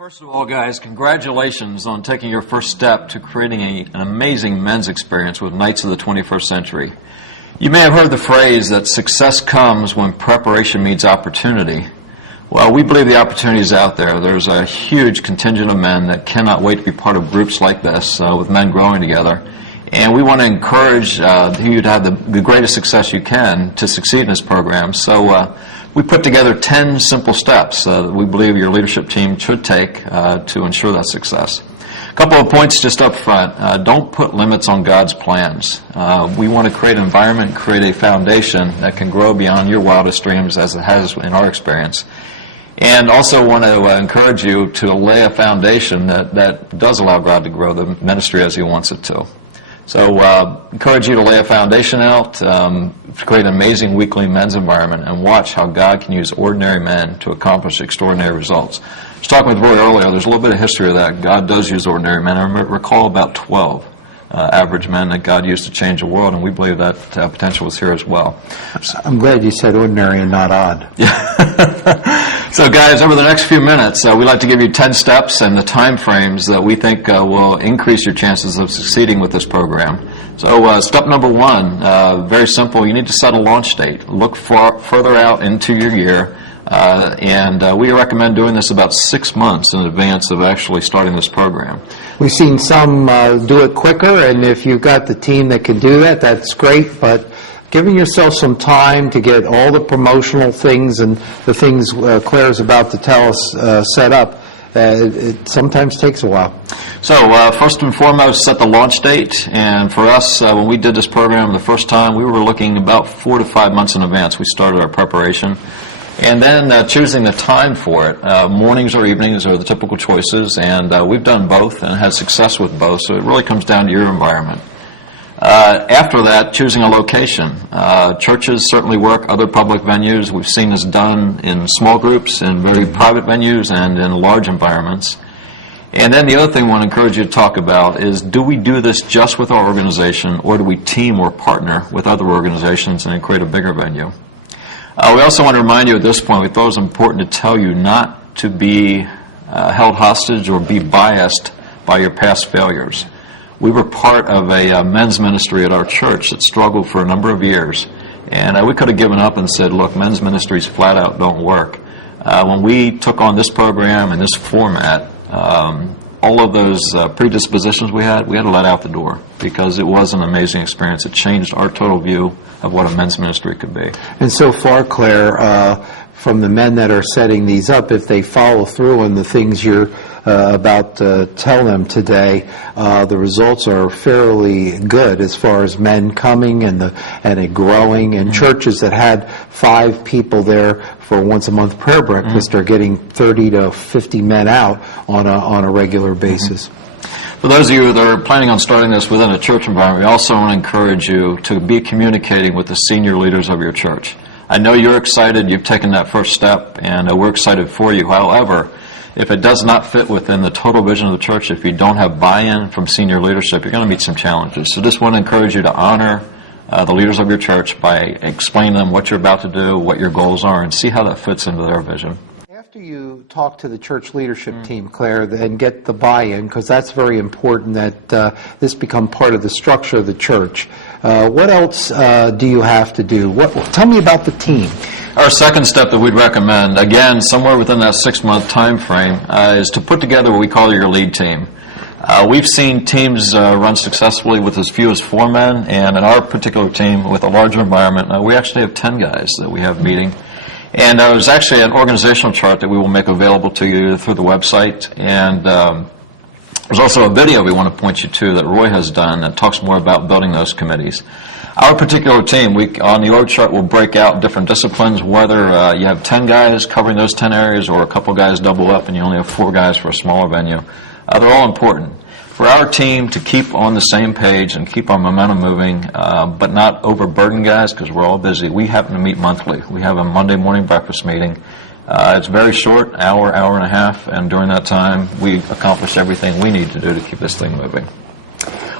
First of all, guys, congratulations on taking your first step to creating an amazing men's experience with Knights of the 21st Century. You may have heard the phrase that success comes when preparation meets opportunity. Well, we believe the opportunity is out there. There's a huge contingent of men that cannot wait to be part of groups like this with men growing together. And we want to encourage you to have the greatest success you can to succeed in this program. So we put together 10 simple steps that we believe your leadership team should take to ensure that success. A couple of points just up front. Don't put limits on God's plans. We want to create an environment, create a foundation that can grow beyond your wildest dreams, as it has in our experience. And also want to encourage you to lay a foundation that does allow God to grow the ministry as He wants it to. So encourage you to lay a foundation out, to create an amazing weekly men's environment, and watch how God can use ordinary men to accomplish extraordinary results. I was talking with Roy earlier. There's a little bit of history of that. God does use ordinary men. I recall about 12 average men that God used to change the world, and we believe that potential is here as well. I'm glad you said ordinary and not odd. So guys, over the next few minutes, we'd like to give you 10 steps and the time frames that we think will increase your chances of succeeding with this program. So step number one, very simple. You need to set a launch date. Look further out into your year, and we recommend doing this about 6 months in advance of actually starting this program. We've seen some do it quicker, and if you've got the team that can do that, that's great, but giving yourself some time to get all the promotional things and the things Claire's about to tell us set up, it sometimes takes a while. So first and foremost, set the launch date. And for us, when we did this program the first time, we were looking about 4 to 5 months in advance. We started our preparation. And then choosing the time for it. Mornings or evenings are the typical choices, and we've done both and had success with both, so it really comes down to your environment. After that, choosing a location. Churches certainly work, other public venues. We've seen this done in small groups, in very private venues, and in large environments. And then the other thing I want to encourage you to talk about is, do we do this just with our organization, or do we team or partner with other organizations and create a bigger venue? We also want to remind you at this point, we thought it was important to tell you not to be held hostage or be biased by your past failures. We were part of a men's ministry at our church that struggled for a number of years. And we could have given up and said, look, men's ministries flat out don't work. When we took on this program and this format, all of those predispositions we had to let out the door, because it was an amazing experience. It changed our total view of what a men's ministry could be. And so far, Claire, from the men that are setting these up, if they follow through on the things you're about to tell them today, the results are fairly good as far as men coming and it growing, and churches that had 5 people there for once a month prayer breakfast are getting 30 to 50 men out on a regular basis. For those of you that are planning on starting this within a church environment, we also want to encourage you to be communicating with the senior leaders of your church. I know you're excited, you've taken that first step, and we're excited for you. However, if it does not fit within the total vision of the church, if you don't have buy-in from senior leadership, you're going to meet some challenges. So just want to encourage you to honor the leaders of your church by explaining them what you're about to do, what your goals are, and see how that fits into their vision. After you talk to the church leadership team, Claire, and get the buy-in, because that's very important that this become part of the structure of the church, what else do you have to do? Tell me about the team. Our second step that we'd recommend, again, somewhere within that 6-month time frame, is to put together what we call your lead team. We've seen teams run successfully with as few as 4 men, and in our particular team, with a larger environment, we actually have 10 guys that we have meeting. And there's actually an organizational chart that we will make available to you through the website, and there's also a video we want to point you to that Roy has done that talks more about building those committees. Our particular team, on the org chart, will break out different disciplines, whether you have 10 guys covering those 10 areas or a couple guys double up and you only have 4 guys for a smaller venue. They're all important. For our team to keep on the same page and keep our momentum moving, but not overburden guys because we're all busy, we happen to meet monthly. We have a Monday morning breakfast meeting. It's very short, hour and a half, and during that time we accomplish everything we need to do to keep this thing moving.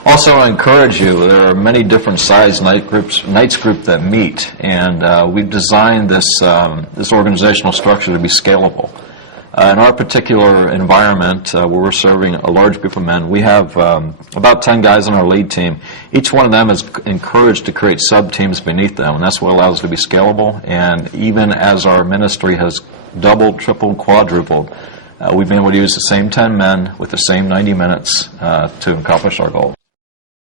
Also, I encourage you, there are many different size nights group that meet, and we've designed this organizational structure to be scalable. In our particular environment, where we're serving a large group of men, we have about 10 guys on our lead team. Each one of them is encouraged to create sub-teams beneath them, and that's what allows us to be scalable. And even as our ministry has doubled, tripled, quadrupled, we've been able to use the same 10 men with the same 90 minutes to accomplish our goal.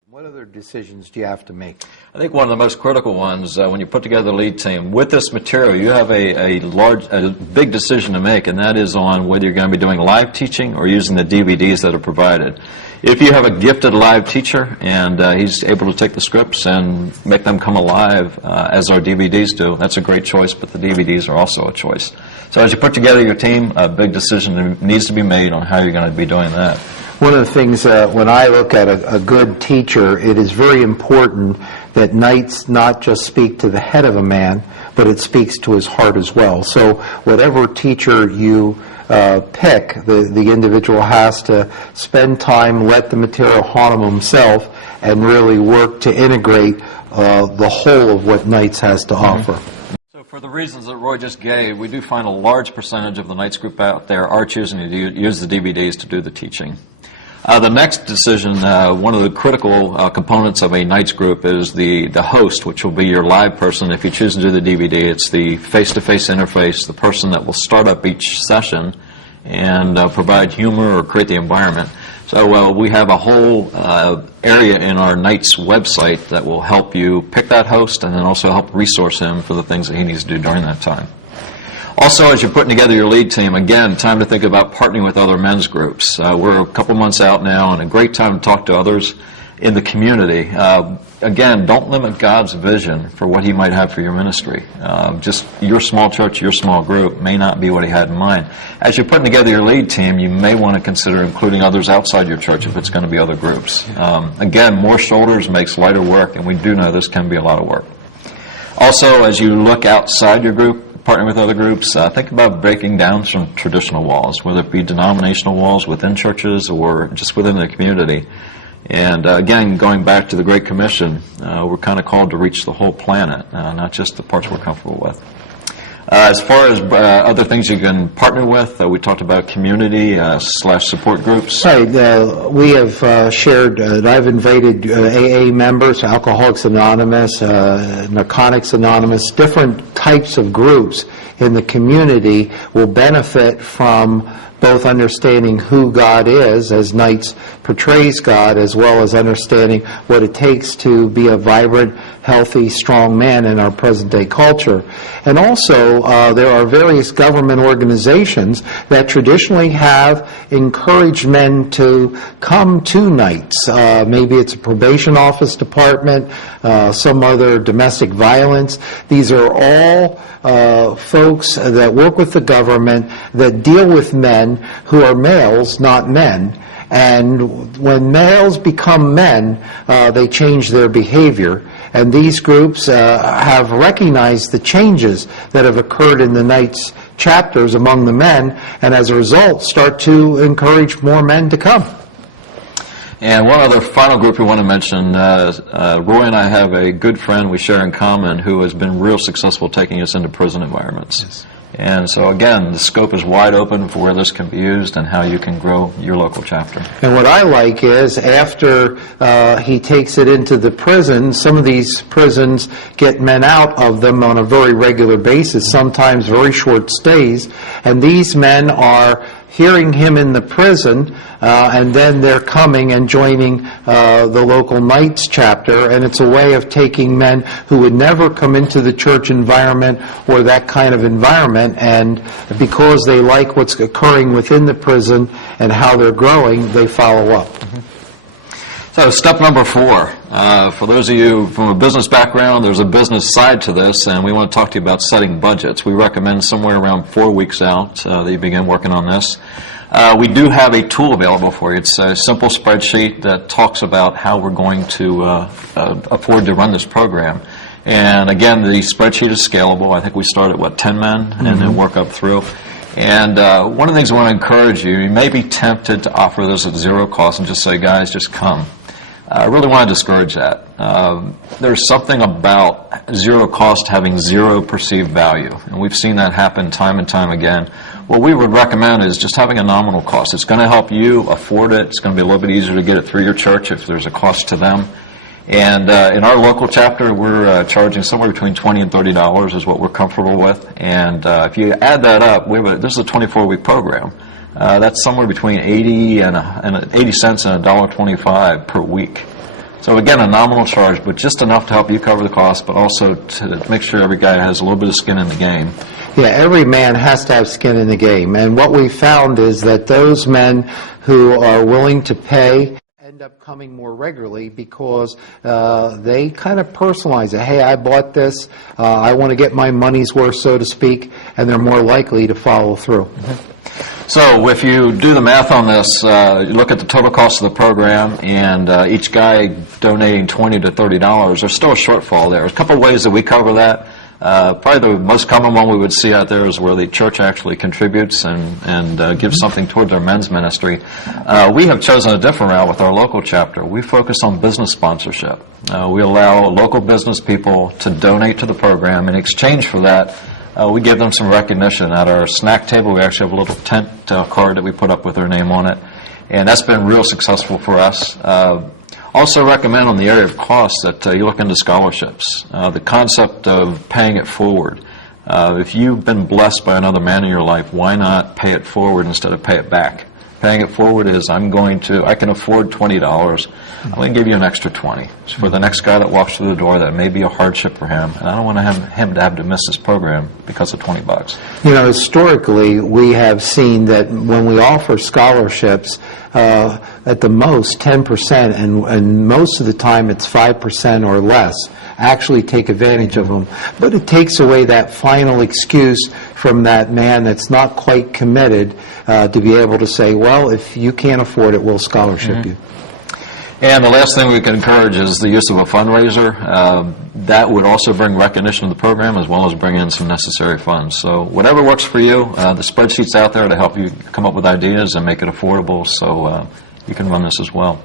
What other decisions do you have to make? I think one of the most critical ones, when you put together the lead team, with this material, you have a big decision to make, and that is on whether you're going to be doing live teaching or using the DVDs that are provided. If you have a gifted live teacher and he's able to take the scripts and make them come alive as our DVDs do, that's a great choice, but the DVDs are also a choice. So as you put together your team, a big decision needs to be made on how you're going to be doing that. One of the things, when I look at a good teacher, it is very important that nights not just speak to the head of a man, but it speaks to his heart as well. So whatever teacher you pick, the individual has to spend time, let the material haunt him himself, and really work to integrate the whole of what Nights has to offer. So for the reasons that Roy just gave, we do find a large percentage of the Nights group out there are choosing to use the DVDs to do the teaching. The next decision, one of the critical components of a Nights group is the host, which will be your live person. If you choose to do the DVD, it's the face-to-face interface, the person that will start up each session and provide humor or create the environment. So we have a whole area in our Nights website that will help you pick that host and then also help resource him for the things that he needs to do during that time. Also, as you're putting together your lead team, again, time to think about partnering with other men's groups. We're a couple months out now, and a great time to talk to others in the community. Again, don't limit God's vision for what He might have for your ministry. Just your small church, your small group may not be what He had in mind. As you're putting together your lead team, you may want to consider including others outside your church if it's going to be other groups. Again, more shoulders makes lighter work, and we do know this can be a lot of work. Also, as you look outside your group, partner with other groups, think about breaking down some traditional walls, whether it be denominational walls within churches or just within the community. And again, going back to the Great Commission, we're kind of called to reach the whole planet, not just the parts we're comfortable with. As far as other things you can partner with, we talked about community / support groups. Right. We have shared, I've invited AA members, Alcoholics Anonymous, Narcotics Anonymous, different types of groups in the community will benefit from both understanding who God is, as Nights portrays God, as well as understanding what it takes to be a vibrant, healthy, strong man in our present-day culture. And also, there are various government organizations that traditionally have encouraged men to come to Nights. Maybe it's a probation office department, some other domestic violence. These are all folks that work with the government that deal with men who are males, not men. And when males become men, they change their behavior. And these groups have recognized the changes that have occurred in the Nights chapters among the men, and as a result, start to encourage more men to come. And one other final group we want to mention, Roy and I have a good friend we share in common who has been real successful taking us into prison environments. Yes. And so again, the scope is wide open for where this can be used and how you can grow your local chapter. And what I like is after he takes it into the prison, some of these prisons get men out of them on a very regular basis, sometimes very short stays, and these men are hearing him in the prison, and then they're coming and joining the local Nights chapter, and it's a way of taking men who would never come into the church environment or that kind of environment, and because they like what's occurring within the prison and how they're growing, they follow up. So step number 4, for those of you from a business background, there's a business side to this, and we want to talk to you about setting budgets. We recommend somewhere around 4 weeks out that you begin working on this. We do have a tool available for you. It's a simple spreadsheet that talks about how we're going to afford to run this program. And again, the spreadsheet is scalable. I think we start at, 10 men, and then work up through. And one of the things I want to encourage you, you may be tempted to offer this at zero cost and just say, guys, just come. I really want to discourage that. There's something about zero cost having zero perceived value, and we've seen that happen time and time again. what we would recommend is just having a nominal cost. It's going to help you afford it. It's going to be a little bit easier to get it through your church if there's a cost to them. And in our local chapter, we're charging somewhere between $20 and $30 is what we're comfortable with. And if you add that up, this is a 24-week program. That's somewhere between 80 cents and $1.25 per week. So again, a nominal charge, but just enough to help you cover the cost, but also to make sure every guy has a little bit of skin in the game. Yeah, every man has to have skin in the game. And what we found is that those men who are willing to pay end up coming more regularly because they kind of personalize it. Hey, I bought this. I want to get my money's worth, so to speak, and they're more likely to follow through. Mm-hmm. So if you do the math on this, you look at the total cost of the program, and each guy donating $20 to $30, there's still a shortfall there. There's a couple of ways that we cover that. Probably the most common one we would see out there is where the church actually contributes and gives something towards our men's ministry. We have chosen a different route with our local chapter. We focus on business sponsorship. We allow local business people to donate to the program. In exchange for that, we give them some recognition. At our snack table, we actually have a little tent card that we put up with their name on it, and that's been real successful for us. Also recommend on the area of cost that you look into scholarships. The concept of paying it forward. If you've been blessed by another man in your life, why not pay it forward instead of pay it back? Paying it forward is I can afford $20. I'm going to give you an extra $20. It's for the next guy that walks through the door that may be a hardship for him, and I don't want him to have to miss this program because of $20. You know, historically, we have seen that when we offer scholarships, at the most 10%, and most of the time it's 5% or less, actually take advantage of them. But it takes away that final excuse from that man that's not quite committed to be able to say, well, if you can't afford it, we'll scholarship you. And the last thing we can encourage is the use of a fundraiser. That would also bring recognition of the program as well as bring in some necessary funds. So whatever works for you, the spreadsheet's out there to help you come up with ideas and make it affordable, so you can run this as well.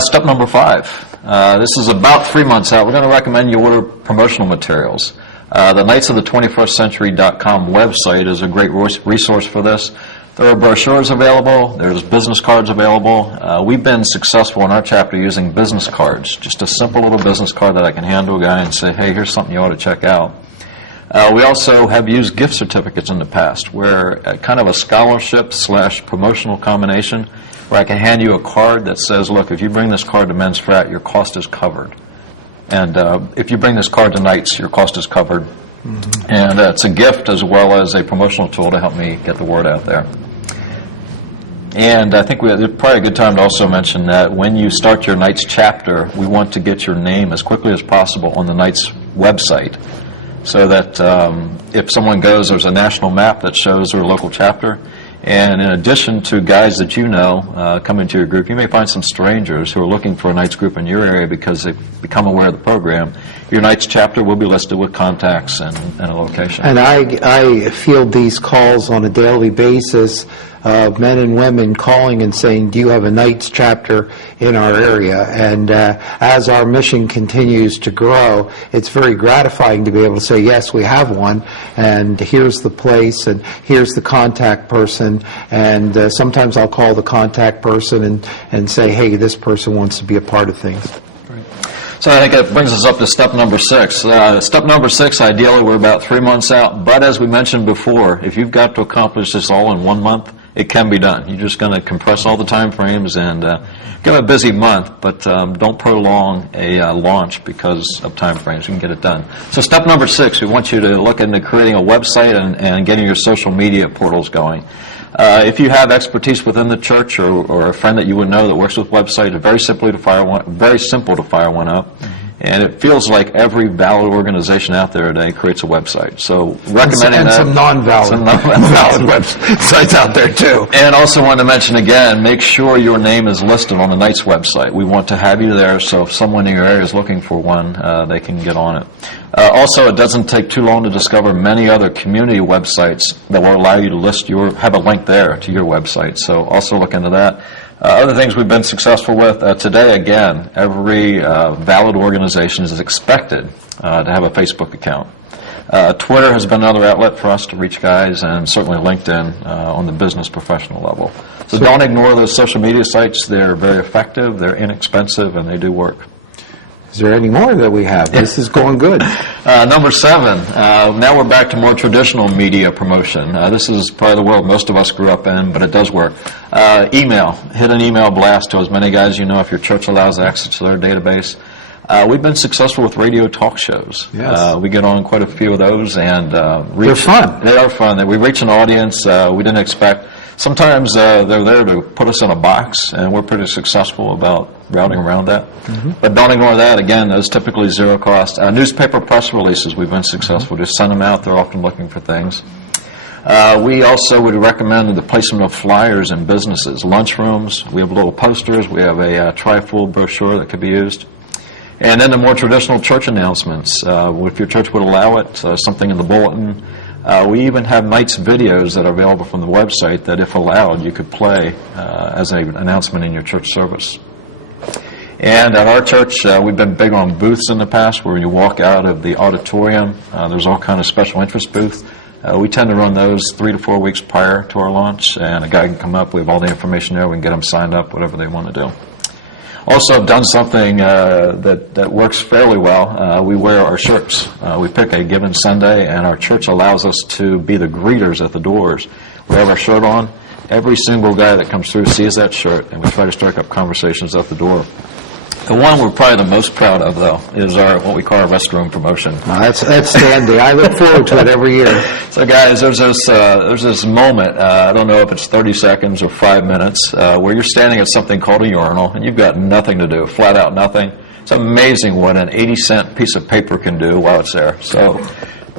Step number 5. This is about 3 months out. We're going to recommend you order promotional materials. The knightsofthe21stcentury.com website is a great resource for this. There are brochures available. There's business cards available. We've been successful in our chapter using business cards, just a simple little business card that I can hand to a guy and say, hey, here's something you ought to check out. We also have used gift certificates in the past, where kind of a scholarship/promotional combination, where I can hand you a card that says, look, if you bring this card to Men's Frat, your cost is covered. And if you bring this card to Knights, your cost is covered. Mm-hmm. And it's a gift as well as a promotional tool to help me get the word out there. And I think it's probably a good time to also mention that when you start your Knights chapter, we want to get your name as quickly as possible on the Knights website, so that if someone goes, there's a national map that shows their local chapter. And in addition to guys that you know come into your group, you may find some strangers who are looking for a Knights group in your area because they've become aware of the program. Your Knights chapter will be listed with contacts and a location. And I field these calls on a daily basis of men and women calling and saying, do you have a Knights chapter in our area? And as our mission continues to grow, it's very gratifying to be able to say, yes, we have one, and here's the place, and here's the contact person, and sometimes I'll call the contact person and say, hey, this person wants to be a part of things. So I think it brings us up to step number 6. Step number 6, ideally, we're about 3 months out. But as we mentioned before, if you've got to accomplish this all in 1 month, it can be done. You're just going to compress all the time frames and give a busy month, but don't prolong a launch because of time frames. You can get it done. So step number 6, we want you to look into creating a website and getting your social media portals going. If you have expertise within the church or a friend that you would know that works with websites, it's very simple to fire one up. And it feels like every valid organization out there today creates a website. So recommending that. Some non-valid websites out there too. And also want to mention again, make sure your name is listed on the Knights website. We want to have you there, so if someone in your area is looking for one, they can get on it. Also, it doesn't take too long to discover many other community websites that will allow you to have a link there to your website. So also look into that. Other things we've been successful with, today, again, every valid organization is expected to have a Facebook account. Twitter has been another outlet for us to reach guys, and certainly LinkedIn on the business professional level. So don't ignore those social media sites. They're very effective, they're inexpensive, and they do work. Is there any more that we have? This is going good. Number 7, now we're back to more traditional media promotion. This is probably the world most of us grew up in, but it does work. Email. Hit an email blast to as many guys you know if your church allows access to their database. We've been successful with radio talk shows. Yes. We get on quite a few of those, and They're fun. They are fun. We reach an audience we didn't expect. Sometimes they're there to put us in a box, and we're pretty successful about routing around that. But don't ignore that. Again, those typically zero cost. Newspaper press releases, we've been successful. Just send them out. They're often looking for things. We also would recommend the placement of flyers in businesses, lunchrooms. We have little posters. We have a tri-fold brochure that could be used. And then the more traditional church announcements, if your church would allow it, something in the bulletin. We even have nights videos that are available from the website that, if allowed, you could play as an announcement in your church service. And at our church, we've been big on booths in the past, where you walk out of the auditorium. There's all kind of special interest booths. We tend to run those 3 to 4 weeks prior to our launch, and a guy can come up. We have all the information there. We can get them signed up, whatever they want to do. Also, I've done something that works fairly well. We wear our shirts. We pick a given Sunday, and our church allows us to be the greeters at the doors. We have our shirt on. Every single guy that comes through sees that shirt, and we try to strike up conversations at the door. The one we're probably the most proud of, though, is our what we call our restroom promotion. That's standing. I look forward to it every year. So, guys, there's this moment, I don't know if it's 30 seconds or 5 minutes, where you're standing at something called a urinal, and you've got nothing to do, flat out nothing. It's amazing what an 80-cent piece of paper can do while it's there. So,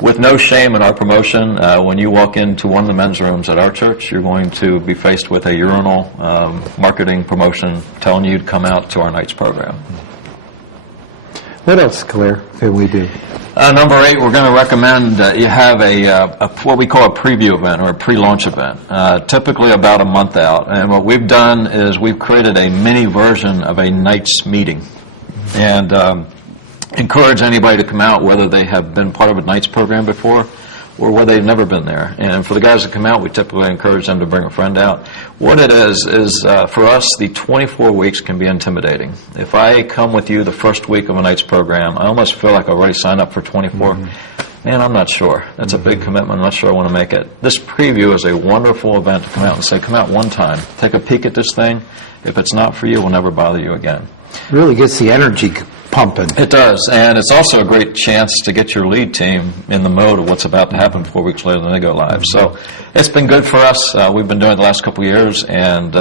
with no shame in our promotion, when you walk into one of the men's rooms at our church, you're going to be faced with a urinal marketing promotion telling you to come out to our nights program. What else, Claire, can we do? Number 8, we're going to recommend you have a what we call a preview event or a pre-launch event, typically about a month out. And what we've done is we've created a mini version of a nights meeting. And encourage anybody to come out, whether they have been part of a nights program before or whether they've never been there. And for the guys that come out, we typically encourage them to bring a friend out. What it is for us, the 24 weeks can be intimidating. If I come with you the first week of a nights program, I almost feel like I've already signed up for 24. Man, I'm not sure. That's a big commitment. I'm not sure I want to make it. This preview is a wonderful event to come out and say, come out one time, take a peek at this thing. If it's not for you, we'll never bother you again. Really gets the energy pumping. It does, and it's also a great chance to get your lead team in the mode of what's about to happen 4 weeks later when they go live. So it's been good for us. We've been doing it the last couple of years, and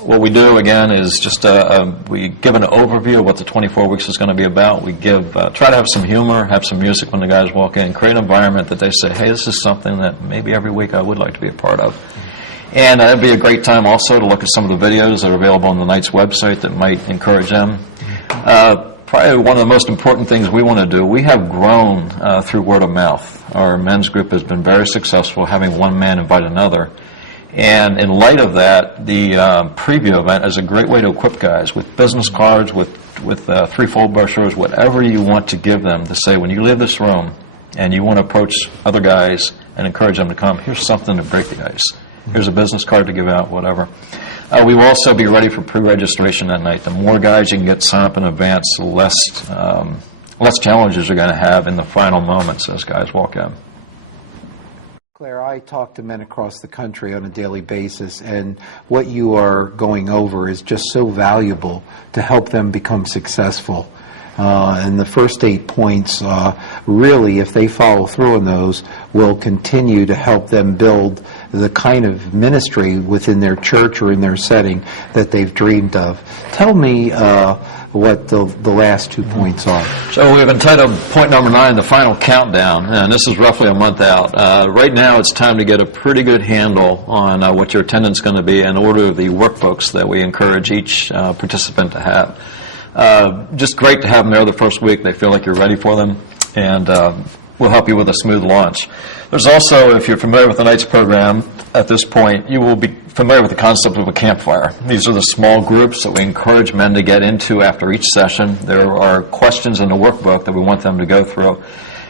what we do, again, is just we give an overview of what the 24 weeks is going to be about. We try to have some humor, have some music when the guys walk in, create an environment that they say, hey, this is something that maybe every week I would like to be a part of. And it'd be a great time also to look at some of the videos that are available on the Knights website that might encourage them. Probably one of the most important things we want to do, we have grown through word of mouth. Our men's group has been very successful, having one man invite another. And in light of that, the preview event is a great way to equip guys with business cards, with threefold brochures, whatever you want to give them to say, when you leave this room and you want to approach other guys and encourage them to come, here's something to break the ice. Here's a business card to give out, whatever. We will also be ready for pre-registration that night. The more guys you can get signed up in advance, the less challenges you're going to have in the final moments as guys walk in. Claire, I talk to men across the country on a daily basis, and what you are going over is just so valuable to help them become successful. And the first 8 points, really, if they follow through on those, will continue to help them build the kind of ministry within their church or in their setting that they've dreamed of. Tell me what the last 2 points are. So we've entitled point number 9, the final countdown, and this is roughly a month out. Right now it's time to get a pretty good handle on what your attendance is going to be in order of the workbooks that we encourage each participant to have. Just great to have them there the first week. They feel like you're ready for them, and we'll help you with a smooth launch. There's also, if you're familiar with the Knights program at this point, you will be familiar with the concept of a campfire. These are the small groups that we encourage men to get into after each session. There are questions in the workbook that we want them to go through.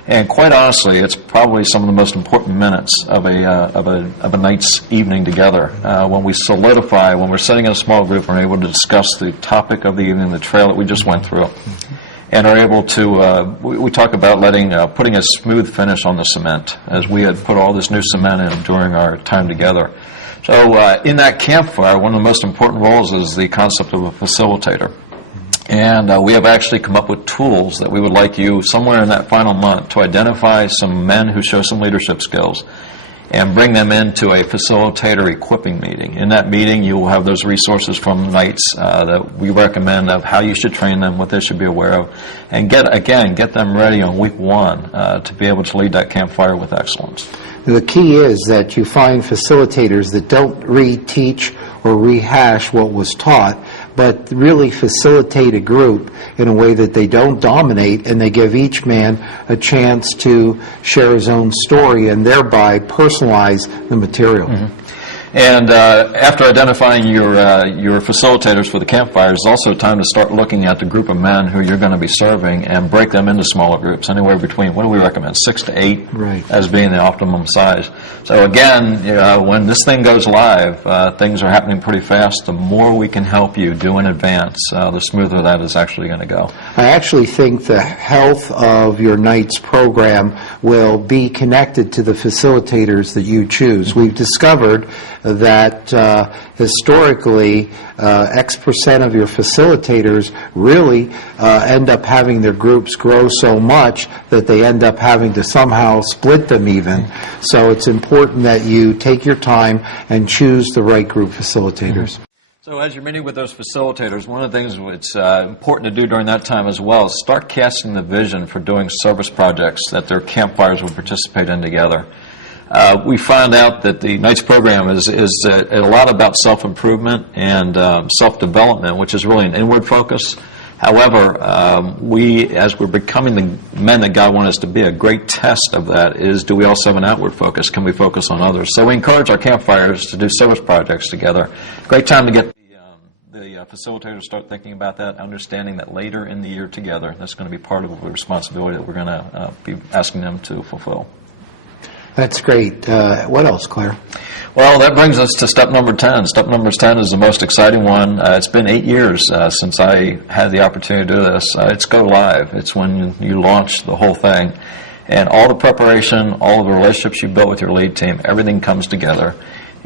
And quite honestly, it's probably some of the most important minutes of a night's evening together. When we solidify, when we're sitting in a small group, we're able to discuss the topic of the evening, the trail that we just went through, and are able to, we talk about putting a smooth finish on the cement, as we had put all this new cement in during our time together. So in that campfire, one of the most important roles is the concept of a facilitator. And we have actually come up with tools that we would like you, somewhere in that final month, to identify some men who show some leadership skills and bring them into a facilitator equipping meeting. In that meeting, you will have those resources from Knights that we recommend of how you should train them, what they should be aware of, and get them ready on week one to be able to lead that campfire with excellence. The key is that you find facilitators that don't reteach or rehash what was taught, but really facilitate a group in a way that they don't dominate, and they give each man a chance to share his own story and thereby personalize the material. Mm-hmm. And after identifying your facilitators for the campfire, it's also time to start looking at the group of men who you're going to be serving and break them into smaller groups, anywhere between, what do we recommend, 6 to 8 right. as being the optimum size. So again, when this thing goes live, things are happening pretty fast. The more we can help you do in advance, the smoother that is actually going to go. I actually think the health of your Knights program will be connected to the facilitators that you choose. We've discovered that historically X% of your facilitators really end up having their groups grow so much that they end up having to somehow split them even. So it's important that you take your time and choose the right group facilitators. So as you're meeting with those facilitators, one of the things that's important to do during that time as well is start casting the vision for doing service projects that their campfires would participate in together. We found out that the Knights program is a lot about self-improvement and self-development, which is really an inward focus. However, as we're becoming the men that God wants us to be, a great test of that is, do we also have an outward focus? Can we focus on others? So we encourage our campfires to do service projects together. Great time to get the facilitators start thinking about that, understanding that later in the year together, that's going to be part of the responsibility that we're going to be asking them to fulfill. That's great. What else, Claire? Well, that brings us to step number 10. Step number 10 is the most exciting one. It's been 8 years since I had the opportunity to do this. It's go live. It's when you launch the whole thing. And all the preparation, all of the relationships you built with your lead team, everything comes together.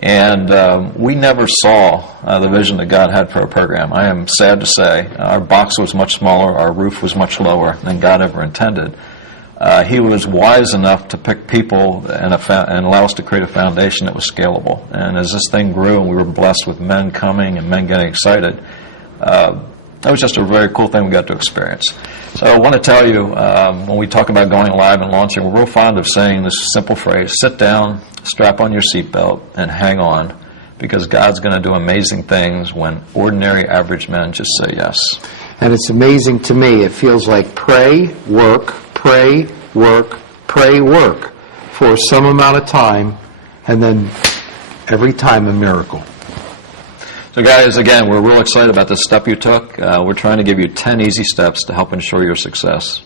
And we never saw the vision that God had for our program. I am sad to say our box was much smaller, our roof was much lower than God ever intended. He was wise enough to pick people and allow us to create a foundation that was scalable. And as this thing grew and we were blessed with men coming and men getting excited, that was just a very cool thing we got to experience. So I want to tell you, when we talk about going live and launching, we're real fond of saying this simple phrase: sit down, strap on your seatbelt, and hang on, because God's going to do amazing things when ordinary, average men just say yes. And it's amazing to me. It feels like pray, work, pray, work, pray, work for some amount of time, and then every time a miracle. So guys, again, we're real excited about this step you took. We're trying to give you 10 easy steps to help ensure your success.